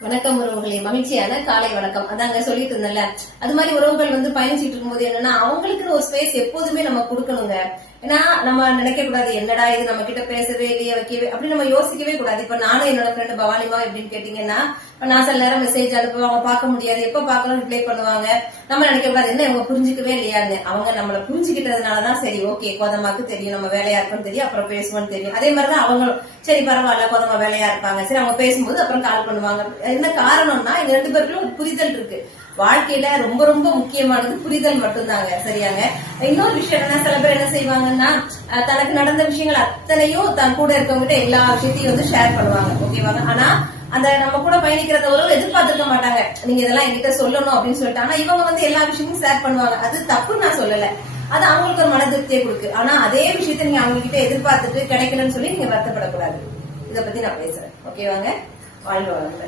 வணக்கம் உறவுகளே, மகிழ்ச்சியான காலை வணக்கம். அதாங்க சொல்லிட்டு இருந்தேன்ல, அது மாதிரி உறவுகள் பயணிச்சுட்டு இருக்கும்போது என்னன்னா அவங்களுக்கு ஒரு ஸ்பேஸ் எப்போதுமே நம்ம கொடுக்கணுங்க. ஏன்னா நம்ம நினைக்க கூடாது என்னடா இது நம்ம கிட்ட பேசவே இல்லையே வைக்கவே அப்படி நம்ம யோசிக்கவே கூடாது. இப்ப நானும் என்னோட ஃப்ரெண்டு பவானிமா எப்படின்னு கேட்டீங்கன்னா, நான் சில நேரம் மெசேஜ் அனுப்புவேன், அவங்க பார்க்க முடியாது, எப்ப பார்க்கணும் ரிப்ளை பண்ணுவாங்க. நம்ம நினைக்க கூடாது என்ன இவங்க புரிஞ்சுக்கவே இல்லையான்னு. அவங்க நம்மள புரிஞ்சுக்கிட்டதுனாலதான் சரி ஓகே கோதமாக்கு தெரியும் நம்ம வேலையா இருக்குன்னு தெரியும், அப்புறம் பேசுவோம்னு தெரியும். அதே மாதிரிதான் அவங்களும் சரி பரவாயில்ல கோதமா வேலையா இருப்பாங்க, சரி அவங்க பேசும்போது அப்புறம் கால் பண்ணுவாங்க. என்ன காரணம்னா எங்க 2 பேருக்குள்ள ஒரு புரிதல் இருக்கு. வாழ்க்கையில ரொம்ப ரொம்ப முக்கியமானது புரிதல் மட்டும்தாங்க. சரியாங்க. இன்னொரு விஷயம் என்ன, சில பேர் என்ன செய்வாங்கன்னா தனக்கு நடந்த விஷயங்கள் அத்தனையும் தன் கூட இருக்கவங்கிட்ட எல்லா விஷயத்தையும் ஷேர் பண்ணுவாங்க. ஓகேவாங்க. ஆனா அந்த நம்ம கூட பயணிக்கிறத ஒரு எதிர்பார்த்திருக்க மாட்டாங்க, நீங்க இதெல்லாம் என்கிட்ட சொல்லணும் அப்படின்னு சொல்லிட்டு. ஆனா இவங்க எல்லா விஷயமும் ஷேர் பண்ணுவாங்க. அது தப்புன்னு நான் சொல்லல, அது அவங்களுக்கு ஒரு மன திருப்தியை கொடுக்கு. ஆனா அதே விஷயத்த நீங்க அவங்க கிட்ட எதிர்பார்த்துட்டு கிடைக்கலன்னு சொல்லி நீங்க வருத்தப்படக்கூடாது. இத பத்தி நான் பேசுறேன். ஓகேவாங்க. வாழ்க வளமுடன்.